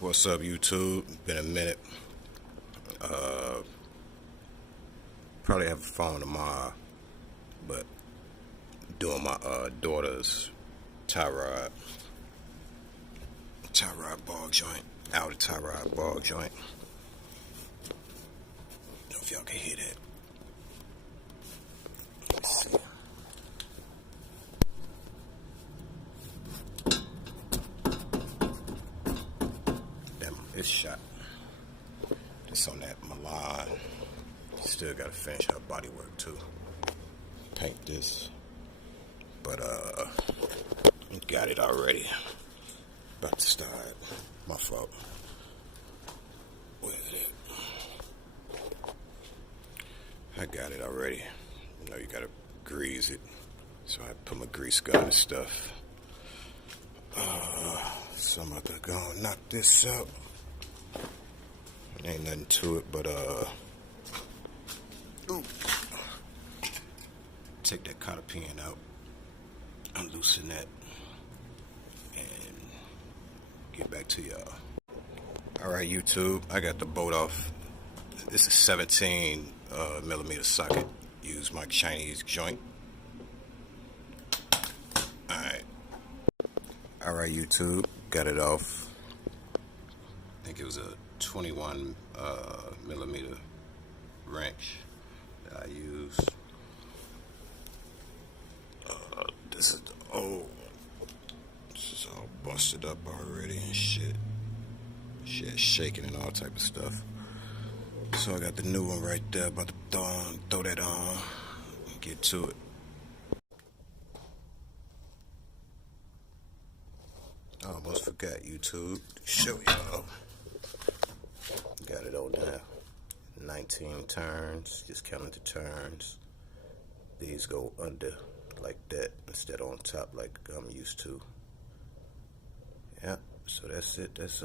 What's up, YouTube? Been a minute. Probably have a phone tomorrow, but doing my daughter's tie rod ball joint, outer tie rod ball joint. I don't know if y'all can hear that. Let's see. It's shot. It's on that Milan. Still gotta finish her body work too. Paint this. But got it already. About to start. My fault. Where is it? I got it already. You know, you gotta grease it. So I put my grease gun and stuff. So I'm about to go and knock this up. Ain't nothing to it, but take that cotter pin out, unloosen that, and get back to y'all. Alright, YouTube, I got the bolt off. This is 17 millimeter socket. Use my Chinese joint. Alright, YouTube, got it off. I think it was a 21 millimeter wrench that I used. This is the old one. This is all busted up already and shit. Shit shaking and all type of stuff. So I got the new one right there. About to throw that on and get to it. I almost forgot, YouTube, to show y'all. Got it all down. 19 turns, just counting the turns. These go under like that instead of on top like I'm used to. Yeah, so that's it. That's